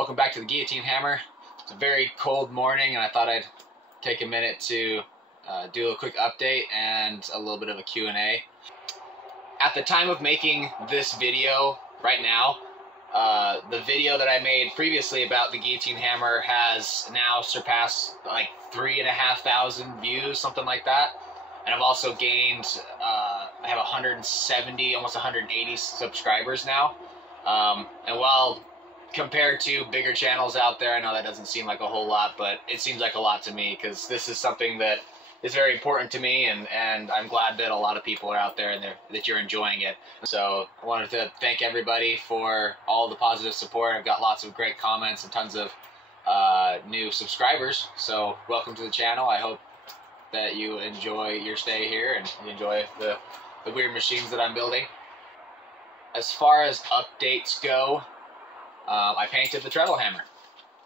Welcome back to the Guillotine Hammer. It's a very cold morning and I thought I'd take a minute to do a quick update and a little bit of a Q&A. At the time of making this video right now, the video that I made previously about the Guillotine Hammer has now surpassed like 3,500 views, something like that. And I've also gained, I have 170, almost 180 subscribers now. And while compared to bigger channels out there, I know that doesn't seem like a whole lot, but it seems like a lot to me because this is something that is very important to me, and I'm glad that a lot of people are out there and that you're enjoying it. So I wanted to thank everybody for all the positive support. I've got lots of great comments and tons of new subscribers. So welcome to the channel. I hope that you enjoy your stay here and you enjoy the weird machines that I'm building. As far as updates go, I painted the treadle hammer.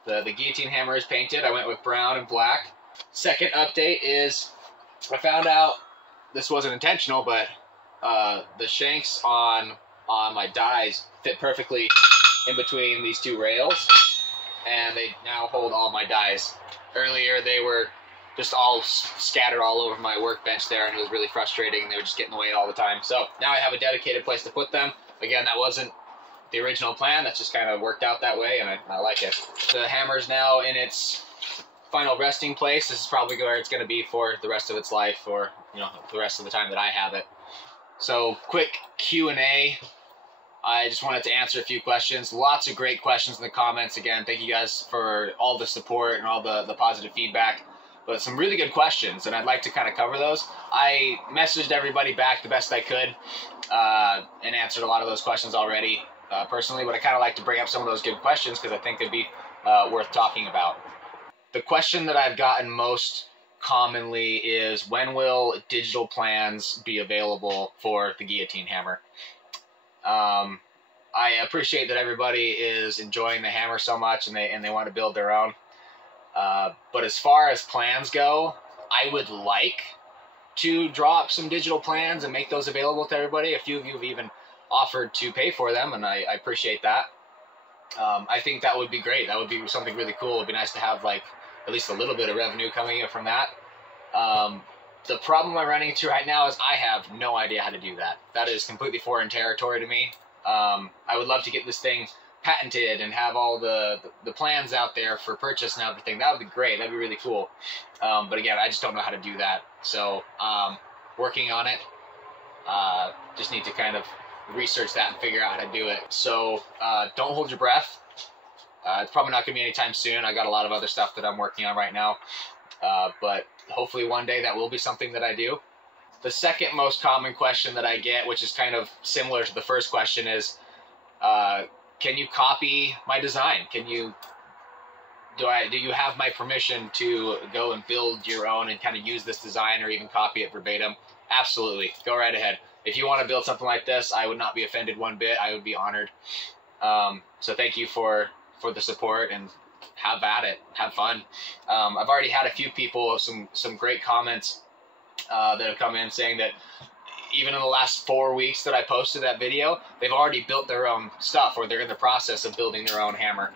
The Guillotine hammer is painted. I went with brown and black. Second update is I found out, this wasn't intentional, but the shanks on my dies fit perfectly in between these two rails, and they now hold all my dies. Earlier they were just all scattered all over my workbench there, and it was really frustrating. They would just get in the way all the time. So now I have a dedicated place to put them. Again, that wasn't the original plan. That's just kind of worked out that way, and I like it. The hammer's now in its final resting place. This is probably where it's going to be for the rest of its life, or the rest of the time that I have it. So quick Q&A. I just wanted to answer a few questions. Lots of great questions in the comments. Again, thank you guys for all the support and all the positive feedback. But some really good questions, and I'd like to kind of cover those. I messaged everybody back the best I could and answered a lot of those questions already personally, but I kind of like to bring up some of those good questions because I think they'd be worth talking about. The question that I've gotten most commonly is, when will digital plans be available for the Guillotine hammer? I appreciate that everybody is enjoying the hammer so much and they want to build their own. But as far as plans go, I would like to draw up some digital plans and make those available to everybody. A few of you have even offered to pay for them, and I appreciate that. I think that would be great. That would be something really cool. It'd be nice to have like at least a little bit of revenue coming in from that. The problem I'm running into right now is I have no idea how to do that. That is completely foreign territory to me. I would love to get this thing patented and have all the plans out there for purchase and everything. That would be great. That'd be really cool. But again, I just don't know how to do that. So working on it. Just need to kind of research that and figure out how to do it. So don't hold your breath. It's probably not going to be anytime soon. I got a lot of other stuff that I'm working on right now. But hopefully one day that will be something that I do. The second most common question that I get, which is kind of similar to the first question, is can you copy my design? Do you have my permission to go and build your own and kind of use this design or even copy it verbatim? Absolutely. Go right ahead. If you want to build something like this, I would not be offended one bit. I would be honored. So thank you for the support, and have at it. Have fun. I've already had a few people, some great comments that have come in saying that even in the last 4 weeks that I posted that video, they've already built their own stuff, or they're in the process of building their own hammer.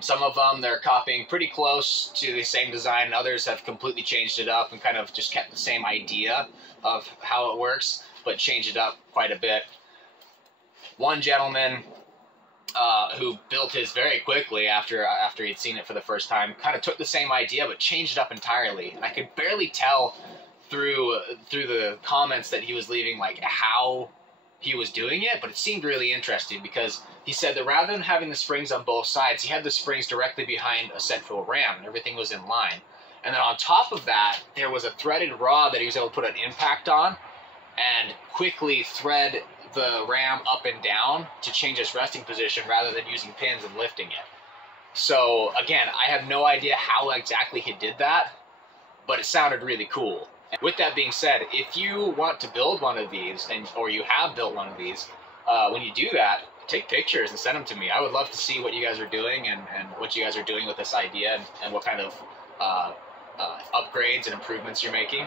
Some of them, they're copying pretty close to the same design, and others have completely changed it up and kind of just kept the same idea of how it works, but changed it up quite a bit. One gentleman who built his very quickly after he'd seen it for the first time, kind of took the same idea but changed it up entirely, and I could barely tell through the comments that he was leaving like how he was doing it, but it seemed really interesting because he said that rather than having the springs on both sides, he had the springs directly behind a central ram and everything was in line. And then on top of that, there was a threaded rod that he was able to put an impact on and quickly thread the ram up and down to change its resting position rather than using pins and lifting it. So again, I have no idea how exactly he did that, but it sounded really cool. With that being said, if you want to build one of these, or you have built one of these, when you do that, take pictures and send them to me. I would love to see what you guys are doing and what you guys are doing with this idea and what kind of upgrades and improvements you're making.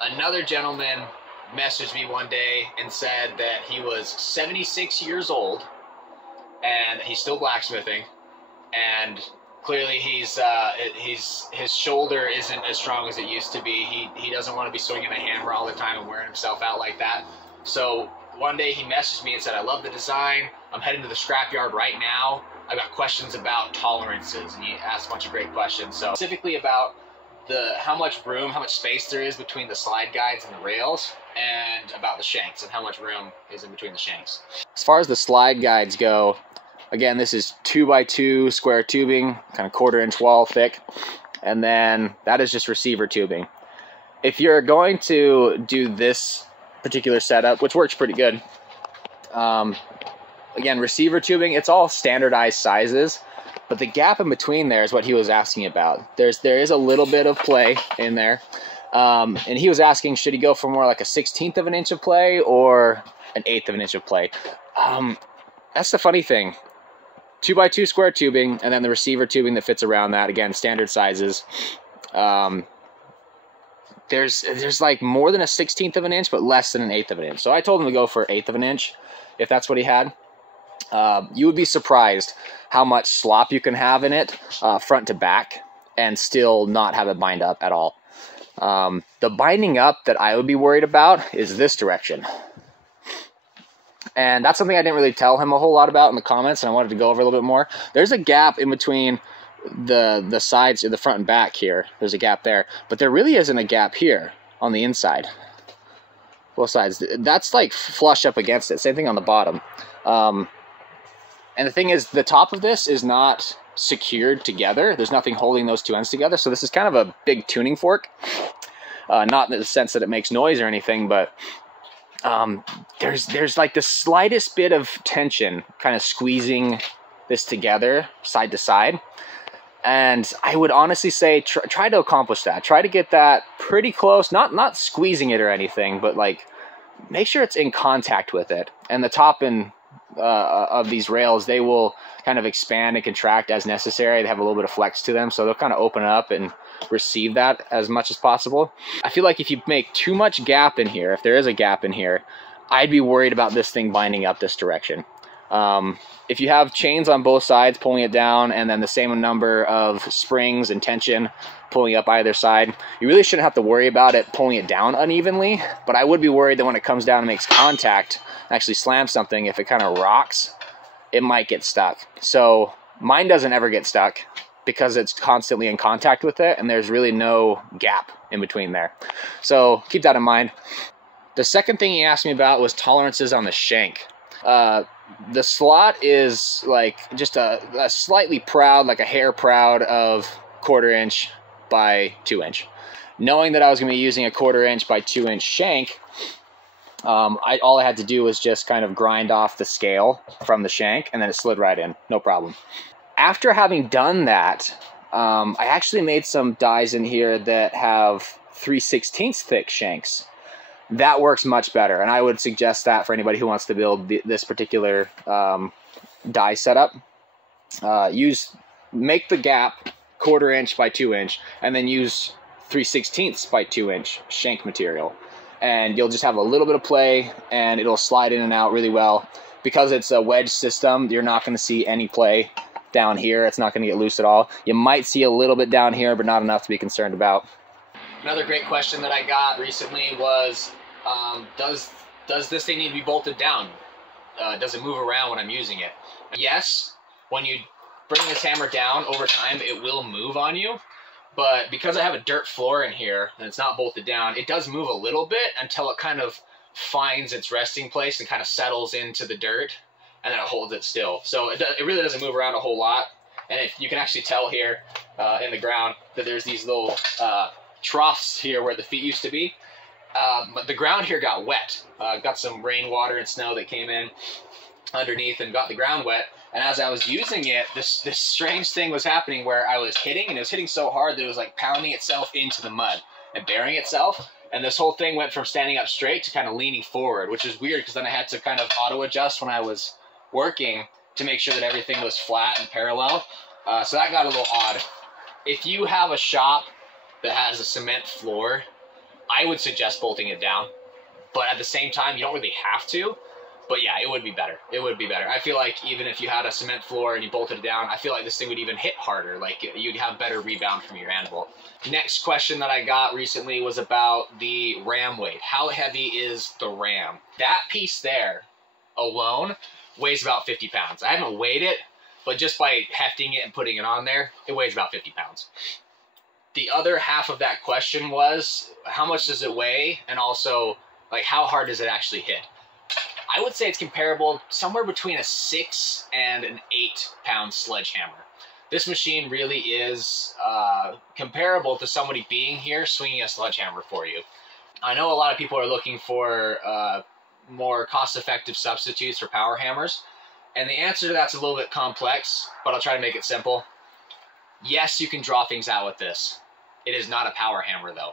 Another gentleman messaged me one day and said that he was 76 years old and he's still blacksmithing, and clearly his shoulder isn't as strong as it used to be. He doesn't want to be swinging a hammer all the time and wearing himself out like that. So one day he messaged me and said, I love the design. I'm heading to the scrapyard right now. I've got questions about tolerances, and he asked a bunch of great questions. So specifically about how much room, how much space there is between the slide guides and the rails, and about the shanks and how much room is in between the shanks. As far as the slide guides go, again, this is 2x2 square tubing, kind of 1/4 inch wall thick, and then that is just receiver tubing. If you're going to do this particular setup, which works pretty good, again, receiver tubing, it's all standardized sizes, but the gap in between there is what he was asking about. There is a little bit of play in there, and he was asking, should he go for more like a 1/16 of an inch of play or an 1/8 of an inch of play? That's the funny thing. 2x2 square tubing, and then the receiver tubing that fits around that, again, standard sizes. There's like more than a 1/16 of an inch, but less than an 1/8 of an inch. So I told him to go for 1/8 of an inch, if that's what he had. You would be surprised how much slop you can have in it, front to back, and still not have it bind up at all. The binding up that I would be worried about is this direction. And that's something I didn't really tell him a whole lot about in the comments, and I wanted to go over a little bit more. There's a gap in between the sides, the front and back here. There's a gap there, but there really isn't a gap here on the inside. Both sides. That's like flush up against it. Same thing on the bottom. And the thing is, the top of this is not secured together. There's nothing holding those two ends together. So this is kind of a big tuning fork. Not in the sense that it makes noise or anything, but there's like the slightest bit of tension kind of squeezing this together side to side. And I would honestly say try to accomplish that. Try to get that pretty close, not squeezing it or anything, but like make sure it's in contact with it. And the top of these rails, they will kind of expand and contract as necessary. They have a little bit of flex to them, so they'll kind of open up and receive that as much as possible. I feel like if you make too much gap in here, if there is a gap in here, I'd be worried about this thing binding up this direction. If you have chains on both sides pulling it down, and then the same number of springs and tension pulling up either side, you really shouldn't have to worry about it pulling it down unevenly. But I would be worried that when it comes down and makes contact, actually slams something, if it kind of rocks, it might get stuck. So mine doesn't ever get stuck because it's constantly in contact with it, and there's really no gap in between there. So keep that in mind. The second thing he asked me about was tolerances on the shank. The slot is like just a slightly proud, like a hair proud of 1/4 inch by 2 inch. Knowing that I was going to be using a 1/4 inch by 2 inch shank, all I had to do was just kind of grind off the scale from the shank, and then it slid right in, no problem. After having done that, I actually made some dies in here that have 3/16 thick shanks. That works much better, and I would suggest that for anybody who wants to build this particular die setup. Make the gap 1/4 inch by 2 inch, and then use 3/16 by 2 inch shank material, and you'll just have a little bit of play, and it'll slide in and out really well. Because it's a wedge system, you're not going to see any play down here. It's not going to get loose at all. You might see a little bit down here, but not enough to be concerned about. Another great question that I got recently was, does this thing need to be bolted down? Does it move around when I'm using it? Yes, when you bring this hammer down over time, it will move on you. But because I have a dirt floor in here and it's not bolted down, it does move a little bit until it kind of finds its resting place and kind of settles into the dirt, and then it holds it still. So it really doesn't move around a whole lot. And if you can actually tell here in the ground that there's these little troughs here where the feet used to be. But the ground here got wet. Got some rainwater and snow that came in underneath and got the ground wet. And as I was using it, this strange thing was happening where I was hitting, and it was hitting so hard that it was like pounding itself into the mud and burying itself. And this whole thing went from standing up straight to kind of leaning forward, which is weird because then I had to kind of auto adjust when I was working to make sure that everything was flat and parallel. So that got a little odd. If you have a shop that has a cement floor, I would suggest bolting it down. But at the same time, you don't really have to. But yeah, it would be better. It would be better. I feel like even if you had a cement floor and you bolted it down, I feel like this thing would even hit harder. Like you'd have better rebound from your anvil. Next question that I got recently was about the ram weight. How heavy is the ram? That piece there alone weighs about 50 pounds. I haven't weighed it, but just by hefting it and putting it on there, it weighs about 50 pounds. The other half of that question was, how much does it weigh? And also, like, how hard does it actually hit? I would say it's comparable somewhere between a 6 and an 8-pound sledgehammer. This machine really is comparable to somebody being here swinging a sledgehammer for you. I know a lot of people are looking for more cost-effective substitutes for power hammers, and the answer to that's a little bit complex, but I'll try to make it simple. Yes, you can draw things out with this. It is not a power hammer, though.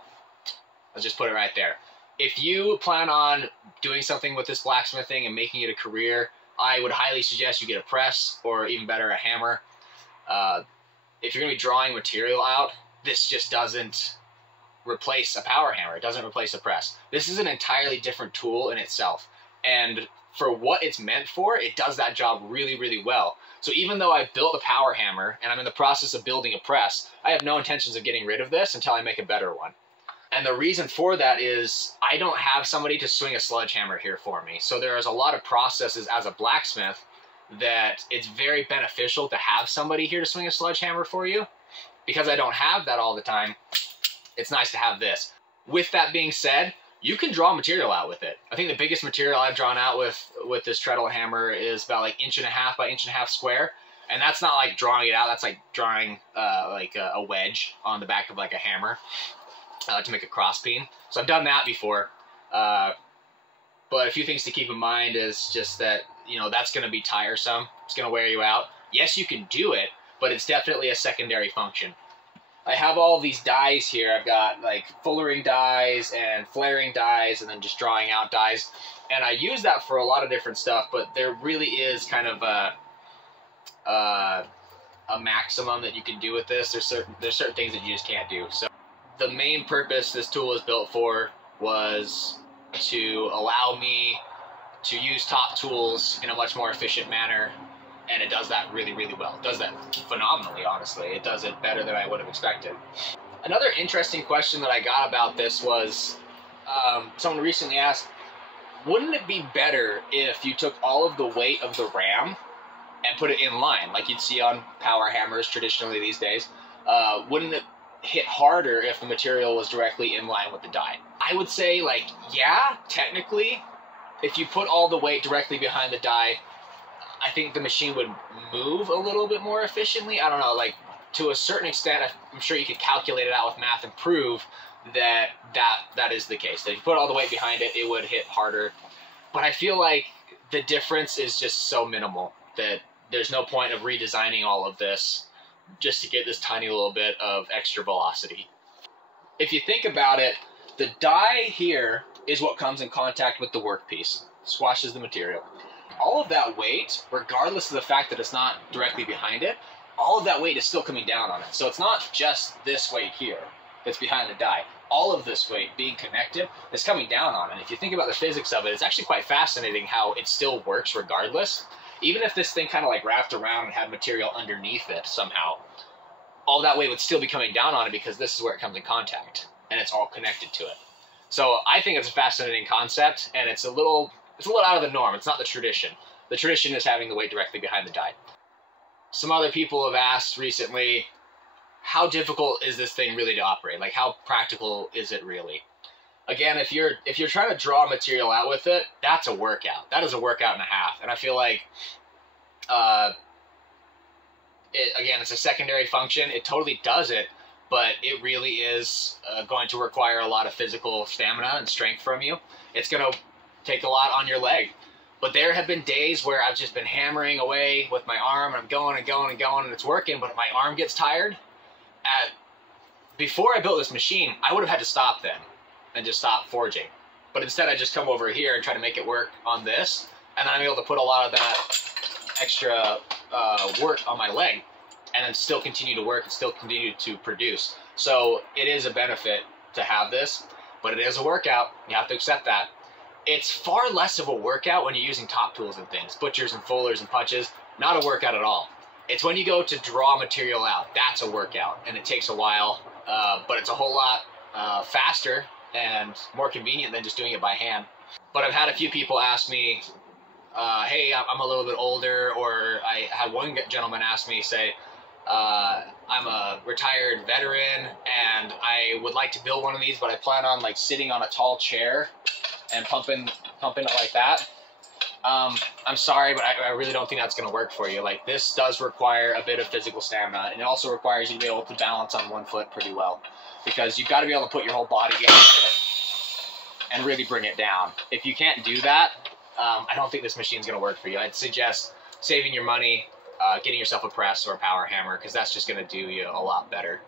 Let's just put it right there. If you plan on doing something with this blacksmithing and making it a career, I would highly suggest you get a press, or even better, a hammer. If you're going to be drawing material out, this just doesn't replace a power hammer. It doesn't replace a press. This is an entirely different tool in itself. And for what it's meant for, it does that job really, really well. So even though I built a power hammer and I'm in the process of building a press, I have no intentions of getting rid of this until I make a better one. And the reason for that is I don't have somebody to swing a sledgehammer here for me. So there's a lot of processes as a blacksmith that it's very beneficial to have somebody here to swing a sledgehammer for you. Because I don't have that all the time, it's nice to have this. With that being said, you can draw material out with it. I think the biggest material I've drawn out with this treadle hammer is about like 1.5 by 1.5 square. And that's not like drawing it out, that's like drawing like a wedge on the back of like a hammer. To make a cross beam. So I've done that before. But a few things to keep in mind is just that, you know, that's going to be tiresome. It's going to wear you out. Yes, you can do it, but it's definitely a secondary function. I have all these dies here. I've got like fullering dies and flaring dies and then just drawing out dies. And I use that for a lot of different stuff, but there really is kind of a maximum that you can do with this. There's certain things that you just can't do. So the main purpose this tool was built for was to allow me to use top tools in a much more efficient manner, and it does that really, really well. It does that phenomenally, honestly. It does it better than I would have expected. Another interesting question that I got about this was, someone recently asked, wouldn't it be better if you took all of the weight of the ram and put it in line, like you'd see on power hammers traditionally these days? Wouldn't it hit harder if the material was directly in line with the die? I would say, like, yeah, technically, if you put all the weight directly behind the die, I think the machine would move a little bit more efficiently. I don't know, like, to a certain extent, I'm sure you could calculate it out with math and prove that is the case. That if you put all the weight behind it, it would hit harder. But I feel like the difference is just so minimal that there's no point of redesigning all of this just to get this tiny little bit of extra velocity. If you think about it, the die here is what comes in contact with the workpiece, squashes the material. All of that weight, regardless of the fact that it's not directly behind it, all of that weight is still coming down on it. So it's not just this weight here that's behind the die. All of this weight being connected is coming down on it. If you think about the physics of it, it's actually quite fascinating how it still works regardless. Even if this thing kind of like wrapped around and had material underneath it somehow, all that weight would still be coming down on it because this is where it comes in contact and it's all connected to it. So I think it's a fascinating concept, and it's a little out of the norm. It's not the tradition. The tradition is having the weight directly behind the die. Some other people have asked recently, how difficult is this thing really to operate? Like, how practical is it really? Again, if you're trying to draw material out with it, that's a workout. That is a workout and a half. And I feel like, again, it's a secondary function. It totally does it, but it really is going to require a lot of physical stamina and strength from you. It's going to take a lot on your leg. But there have been days where I've just been hammering away with my arm, and I'm going and going and going, and it's working, but my arm gets tired. Before I built this machine, I would have had to stop then and just stop forging. But instead, I just come over here and try to make it work on this, and then I'm able to put a lot of that extra work on my leg, and then still continue to work and still continue to produce. So it is a benefit to have this, but it is a workout. You have to accept that. it's far less of a workout when you're using top tools and things, butchers and fullers and punches. Not a workout at all. It's when you go to draw material out, that's a workout, and it takes a while, but it's a whole lot faster and more convenient than just doing it by hand. But I've had a few people ask me, hey, I'm a little bit older, or I had one gentleman ask me, say, I'm a retired veteran and I would like to build one of these, but I plan on like sitting on a tall chair and pumping it like that. I'm sorry, but I really don't think that's going to work for you. Like, this does require a bit of physical stamina, and it also requires you to be able to balance on one foot pretty well, because you've got to be able to put your whole body into it and really bring it down. If you can't do that, I don't think this machine's going to work for you. I'd suggest saving your money, getting yourself a press or a power hammer, because that's just going to do you a lot better.